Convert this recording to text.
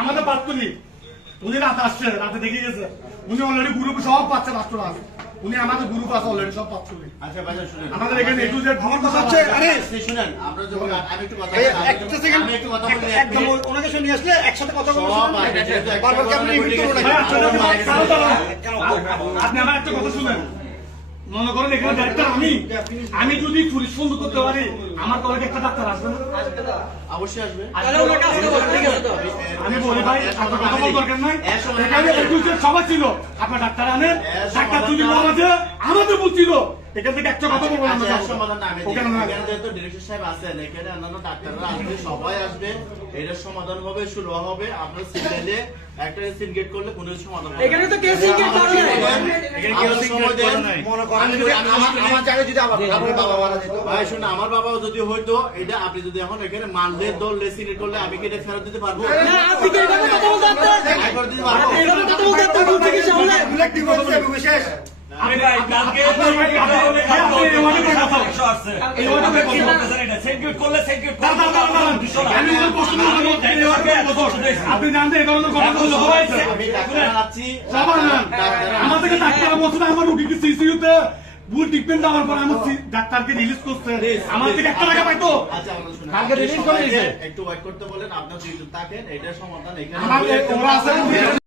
আমাদের পাত্রী উনি রাতে আসছে, রাতে দেখে গেছে উনি অলরেডি গ্রুপ সব পাচ্ছে রাষ্ট্র আছে, উনি আমাদের গ্রুপ আছে অলরেডি সব পাচ্ছে। আচ্ছা ভাই শুনুন, আমাদের এখানে একটু যে আমার কথা হচ্ছে, আরে শুনেন আমরা যখন আমি একটু কথা একটা সেকেন্ড আমি একটু কথা বলি, একদম ওনাকে শুনে নিয়ে আসলে একসাথে কথা বলবো। সব আগে যেহেতু একটা বারবার কি আপনি ইমিট করুন না? আপনি আমার একটা কথা শুনেন, মনে করেন এখানে ডাক্তার আমি যদি চুরি সুন্দর করতে পারি আমার কলেজে একটা ডাক্তার আসবে না? অবশ্যই আসবে। আমি বলি ভাই আপনার কথা বলার দরকার নাই, এখানে একুশের সবাই ছিল, আপনার ডাক্তার আনেন, ডাক্তার যদি বলা আছে আমাদের বুঝছিল এখান থেকে একটা কথা বলবো না। সমাধান না আমি এখানে যেহেতু ডিরেক্টর সাহেব আছেন, এখানে অন্যান্য ডাক্তাররা আসবে, সবাই আসবে, এটার সমাধান হবে, শুরু হবে। আপনার সিগন্যালে একটা সিনগেট করলে কোনো সমাধান হবে। এখানে তো কেউ সিনগেট করে না। এখানে কেউ সময় দেন, মনে করেন যদি আমার জায়গায় যদি আবার আপনার বাবা মারা যেত, ভাই শুনুন, আমার বাবাও যদি হইতো, এটা আপনি যদি এখন এখানে মানলে দললে সিনগেট করলে আমি কি এটা ফেরত দিতে পারবো? না আপনি কি এভাবে কথা বলতে পারতেন? ফেরত দিতে পারবো? এভাবে কথা বলতে পারতেন কোন থেকে সামনে ব্ল্যাক টিম বলছে বিশেষ আমি ভাই কালকে আপনি জানতে এই ধরনের কথা বললে আমি ডাক্তার আছি, আমার থেকে ডাক্তার বলছে আমার রুগীকে সিসিউতে ভুল ট্রিটমেন্ট দেওয়ার পর আমার ডাক্তারকে রিলিজ করছে, আমার থেকে একটা টাকা পাইতো। আচ্ছা আমরা শুনুন, কালকে রিলিজ করে দিয়েছে, একটু ওয়েট করতে বলেন, আপনার দুইজন থাকেন, এটার সমাধান আমার এখানে ওরা আছে